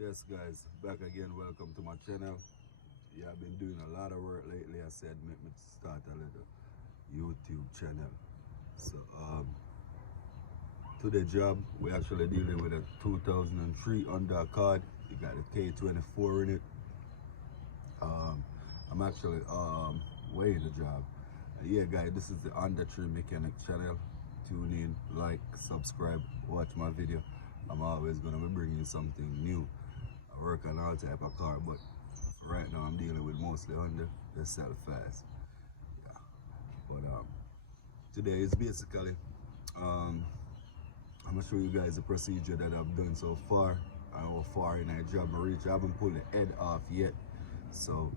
Yes guys, back again. Welcome to my channel. Yeah, I've been doing a lot of work lately. I said make me start a little YouTube channel. So today job we're actually dealing with a 2003 undercard. You got a K24 in it. I'm actually weighing the job. Yeah guys, this is the under tree mechanic channel. Tune in, like, subscribe, watch my video. I'm always gonna be bringing something new. I work on all type of car, but right now I'm dealing with mostly Honda. They sell fast. Yeah. But today is basically I'm gonna show you guys the procedure that I've done so far and how far in that job I reach. I haven't pulled the head off yet, so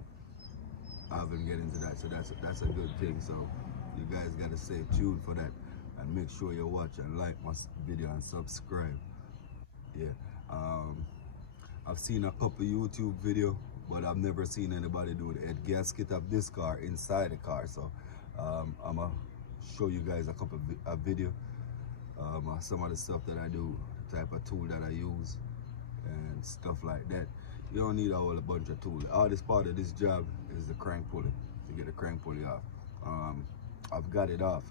I haven't get into that. So that's a good thing. So you guys gotta stay tuned for that and make sure you watch and like my video and subscribe. Yeah. I've seen a couple YouTube video, but I've never seen anybody do the head gasket of this car inside the car. So I'm gonna show you guys a couple of video, some of the stuff that I do, the type of tool that I use and stuff like that. You don't need a whole bunch of tools. All this part of this job is the crank pulley, to get the crank pulley off. I've got it off,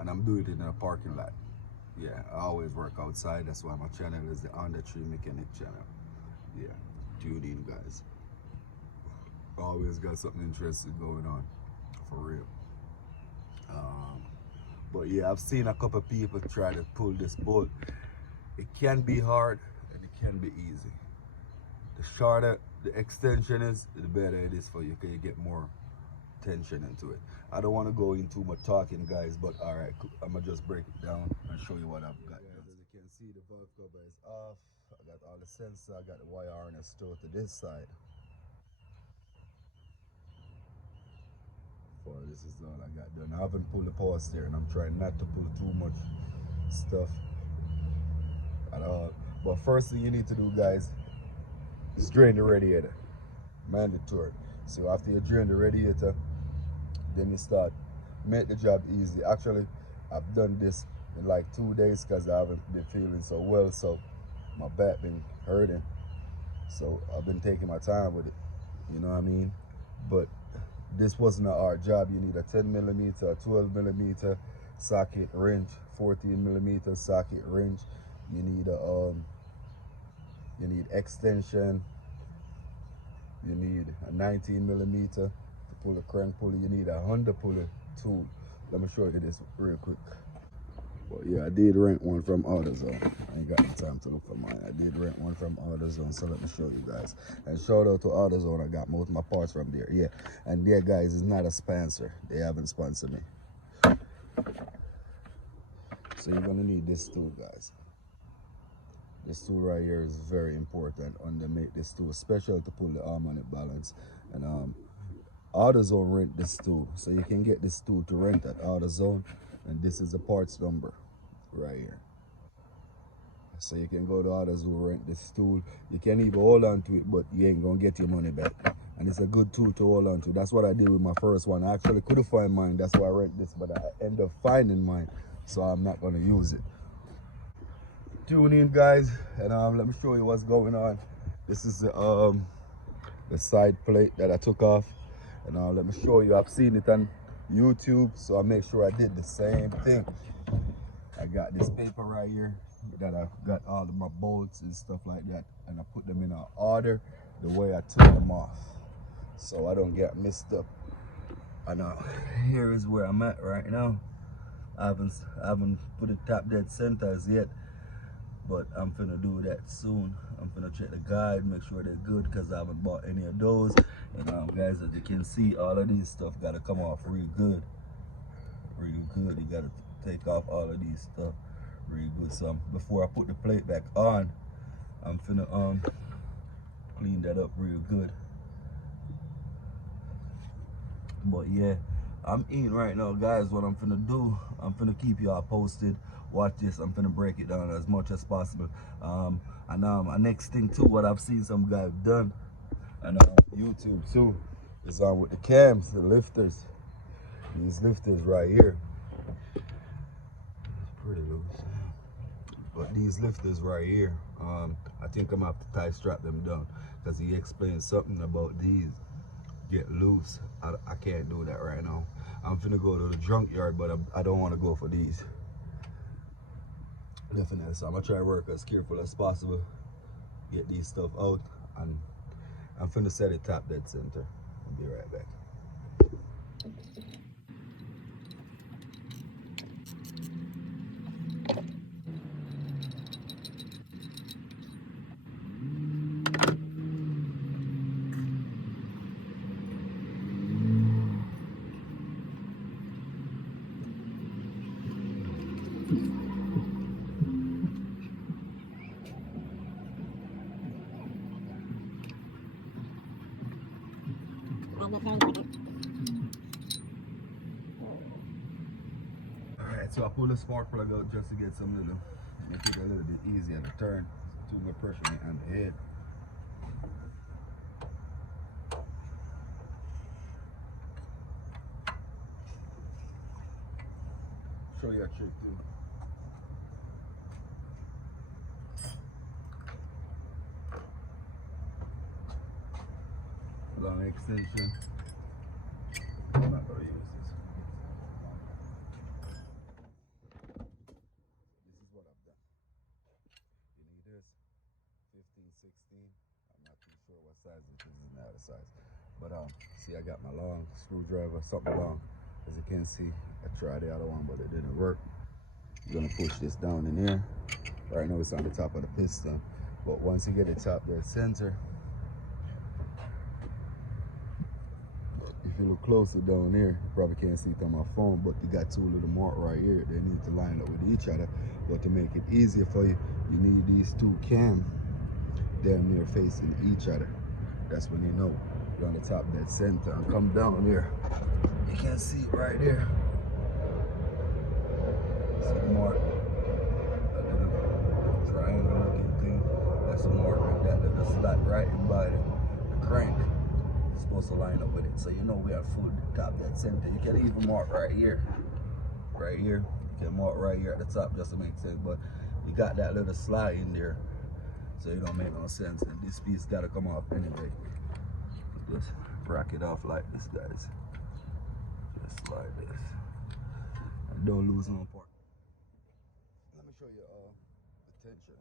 and I'm doing it in a parking lot. Yeah, I always work outside. That's why my channel is the On the Tree Mechanic channel. Yeah, tune in guys. Always got something interesting going on, for real. But yeah, I've seen a couple people try to pull this bolt. It can be hard and it can be easy. The shorter the extension is, the better it is for you, because you get more tension into it. I don't want to go into too much talking guys, but all right, I'm gonna just break it down and show you what I've got. Guys, as you can see, the valve cover is off. I got all the sensor. I got the wire harness stored to this side. This is all I got done. I haven't pulled the power steering. I'm trying not to pull too much stuff at all. But first thing you need to do guys is drain the radiator. Mandatory. So after you drain the radiator, then you start make the job easy. Actually, I've done this in like 2 days because I haven't been feeling so well, so my back been hurting, so I've been taking my time with it, you know what I mean? But this wasn't a hard job. You need a 10mm, a 12mm socket wrench, 14mm socket wrench. You need extension. You need a 19mm to pull a crank pulley. You need a Honda pulley tool. Let me show you this real quick. Well, yeah, I did rent one from AutoZone. I ain't got the time to look for mine. I did rent one from AutoZone, so let me show you guys. And shout out to AutoZone. I got most of my parts from there. Yeah, and yeah, guys, it's not a sponsor. They haven't sponsored me. So you're gonna need this tool, guys. This tool right here is very important, and they make this tool special to pull the harmonic balance. And AutoZone rent this tool, so you can get this tool to rent at AutoZone, and this is the parts number right here. So you can go to AutoZone, rent this tool. You can even hold on to it, but you ain't gonna get your money back. And it's a good tool to hold on to. That's what I did with my first one. I actually couldn't find mine, that's why I rent this, but I ended up finding mine, so I'm not gonna use it. Tune in guys, and let me show you what's going on. This is the side plate that I took off, and let me show you. I've seen it on YouTube, so I make sure I did the same thing. I got this paper right here that I got all of my bolts and stuff like that, and I put them in an order the way I took them off, so I don't get messed up. And here is where I'm at right now. I haven't put the top dead centers yet, but I'm finna do that soon. I'm finna check the guide, make sure they're good, because I haven't bought any of those. And guys, as you can see, all of these stuff gotta come off real good. Real good. You gotta take off all of these stuff real good. So before I put the plate back on, I'm finna clean that up real good. But yeah, I'm eating right now guys. What I'm finna do, I'm finna keep y'all posted. Watch this, I'm finna break it down as much as possible. And my next thing too, what I've seen some guys done, and YouTube too, is with the cams, the lifters. These lifters right here. It's pretty loose. But these lifters right here I think I'm gonna have to tie strap them down because he explained something about these get loose. I can't do that right now. I'm finna go to the junkyard, but I don't want to go for these. Definitely, so I'm gonna try to work as careful as possible, get these stuff out, and I'm finna set it top dead center. I'll be right back. Alright, so I pull the spark plug out just to get some little, make it a little bit easier to turn. Too much pressure on the head. Show you a trick too. Long extension. I'm not gonna use this. This is what I've done. You need this 15, 16. I'm not too sure what size it is in the other size. But see, I got my long screwdriver, something long. As you can see, I tried the other one, but it didn't work. You're gonna push this down in here. Right now it's on the top of the piston, but once you get it top dead center, if you look closer down here, you probably can't see it on my phone, but you got two little marks right here. They need to line up with each other. But to make it easier for you, you need these two cams damn near facing each other. That's when you know you're on the top dead center. And come down here, you can see it right there. See the mark? That little triangle looking thing. That's a mark with that little slot right in by the crank. It's supposed to line up with it. So you know we are full top dead center. You can even mark right here. Right here. You can mark right here at the top just to make sense. But you got that little slide in there. So it don't make no sense. And this piece gotta come off anyway. Just bracket it off like this, guys. Just like this. And don't lose no part. Let me show you the tension.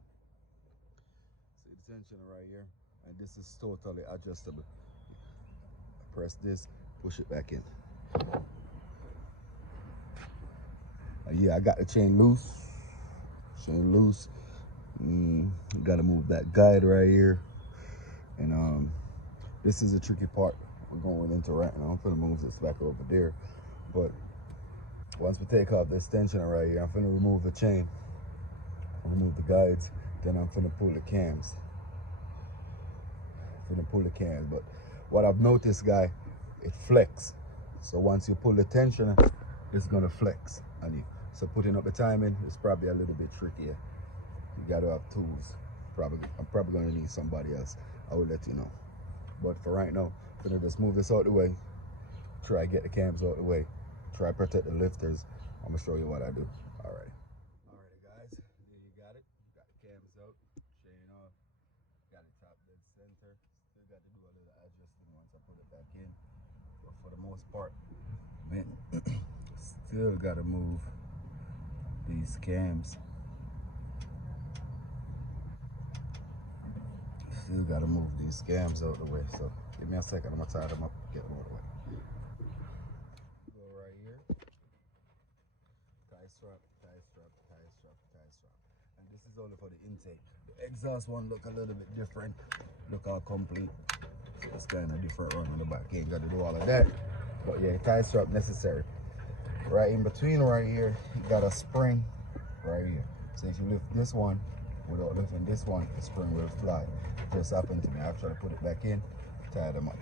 See the tension right here, and this is totally adjustable. Press this, push it back in. Yeah, I got the chain loose. Chain loose. Got to move that guide right here, and this is a tricky part we're going into right now. I'm gonna move this back over there, but once we take off this tension right here, I'm gonna remove the chain, remove the guides, then I'm gonna pull the cams. But what I've noticed, guy, it flex. So once you pull the tension, it's gonna flex on you. So putting up the timing is probably a little bit trickier. You gotta have tools. I'm probably gonna need somebody else. I will let you know. But for right now, I'm gonna just move this out the way. Try to get the cams out the way. Try to protect the lifters. I'm gonna show you what I do. All right. Alrighty, guys. There you got it. You got the cams out, chain off. Got it top dead center. Still got to do a little adjusting once I put it back in. But for the most part, man, still got to move these cams. Still got to move these cams out the way. So give me a second. I'm gonna tie them up, get them out of the way. Go right here. Tie strap, tie strap, tie strap, tie strap. And this is only for the intake. The exhaust one look a little bit different. Look how complete. So it's kind of different run on the back. Ain't got to do all of that. But yeah, tie strap necessary. Right in between right here, you got a spring right here. So if you lift this one without lifting this one, the spring will fly. Just happened to me. I've tried to put it back in, tie them up.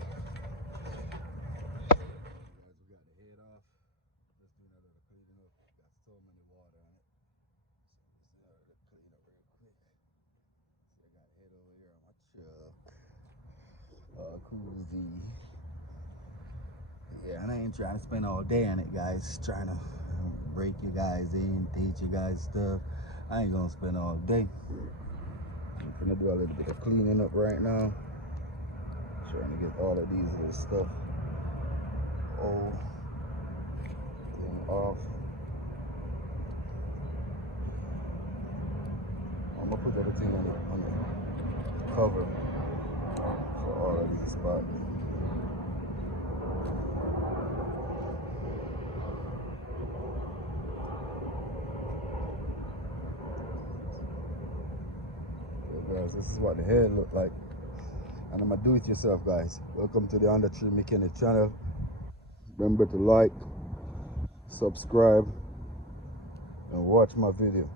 Koozie. Yeah, and I ain't trying to spend all day on it, guys. Trying to break you guys in, teach you guys stuff. I ain't gonna spend all day. I'm I'm gonna do a little bit of cleaning up right now. Trying to get all of these little stuff off. I'm gonna put everything on the cover for all of these spots. Guys, this is what the head look like, and I'm gonna do it yourself, guys. Welcome to the Under Tree Mechanic channel. Remember to like, subscribe, and watch my video.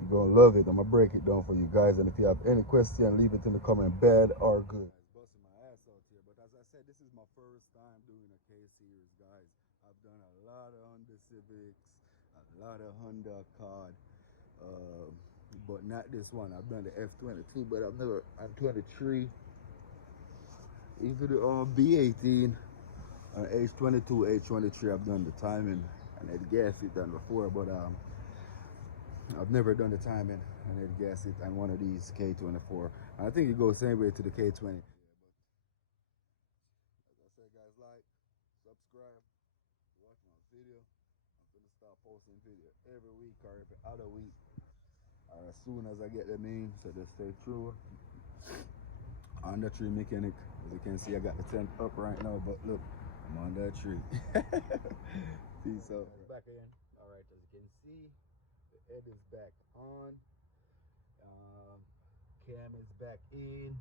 You're gonna love it. I'm gonna break it down for you guys, and if you have any question, leave it in the comment, bad or good. Busting my ass out here, but as I said, this is my first time doing a K series, guys. I've done a lot of Honda Civics, a lot of Honda Accord, but not this one. I've done the F22, but I've never, I'm 23, even the B18, H22, H23, I've done the timing and the gasket done before, but I've never done the timing and the gasket on one of these K24. And I think it goes the same way to the K20. As I said, guys, like, subscribe, watch my video. I'm gonna start posting video every week or every other week, or as soon as I get them in, so just stay true. Under Tree Mechanic. As you can see, I got the tent up right now, but look, I'm on that tree. Peace out. Back again. All right, as you can see, the head is back on. Cam is back in.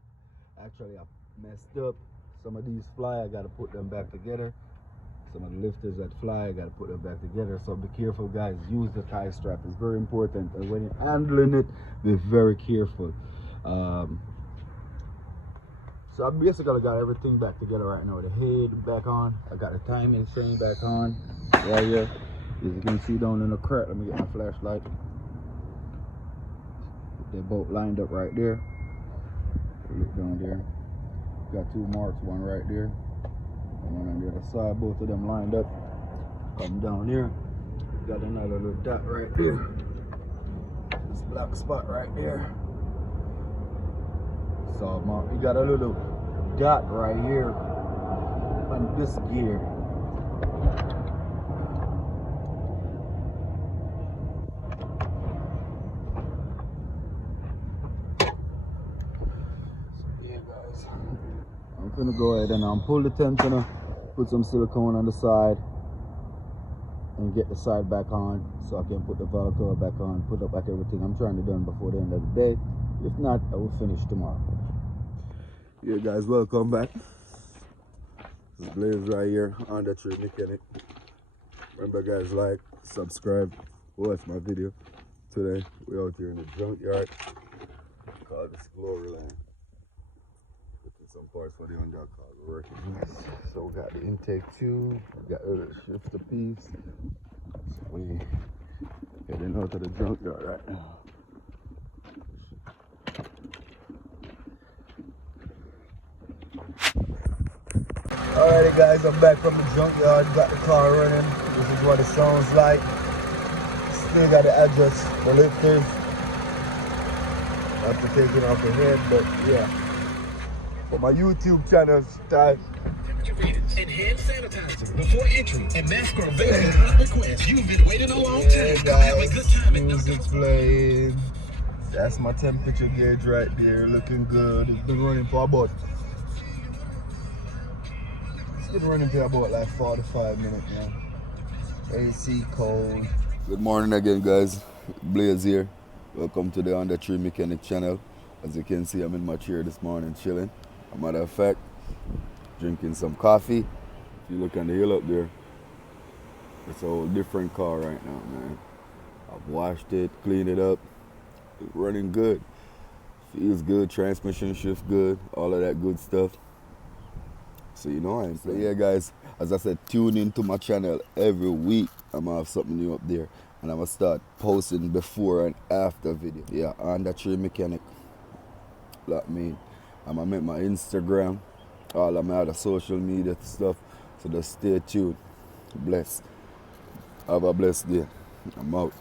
Actually, I messed up. Some of these fly, I got to put them back together. Some of the lifters that fly, I got to put them back together. So be careful, guys. Use the tie strap. It's very important. And when you're handling it, be very careful. So I basically got everything back together right now. The head back on. I got the timing chain back on right here. As you can see down in the crack, let me get my flashlight. They're both lined up right there. Look down there. Got two marks, one right there and one on the other side. Both of them lined up. Come down here. Got another little dot right there. This black spot right there. So we got a little dot right here on this gear. I'm gonna go ahead and pull the tensioner, put some silicone on the side, and get the side back on so I can put the valve cover back on, put up back everything I'm trying to do before the end of the day. If not, I will finish tomorrow. Yeah, guys, welcome back. This is Blaze right here, Under Tree Mechanic. Remember, guys, like, subscribe, watch my video. Today, we're out here in the junkyard called the Glory Land. Some parts for the Junkyard car we're working. So we got the intake tube, we got a little shifter piece. So we heading out to the junkyard right now. Alrighty, guys, I'm back from the junkyard. Got the car running. This is what it sounds like. Still got to adjust the lifters after taking off the head, but yeah. For my YouTube channel, type and hand sanitizer before entry and mask are available upon request. You've been waiting a long time. Guys, have a good time. Music's playing. That's my temperature gauge right there, looking good. It's been running for about like 45 minutes now. AC cold. Good morning again, guys. Blaze here. Welcome to the Under Tree Mechanic channel. As you can see, I'm in my chair this morning chilling. As a matter of fact, drinking some coffee. If you look on the hill up there, it's a whole different car right now, man. I've washed it, cleaned it up. It's running good. Feels good, transmission shifts good, all of that good stuff. So you know I ain't playing. Yeah, guys, as I said, tune into my channel every week. I'm gonna have something new up there. And I'm gonna start posting before and after video. Yeah, Under Tree Mechanic. That mean. I'm gonna make my Instagram, all of my other social media stuff. So just stay tuned. Bless. Have a blessed day. I'm out.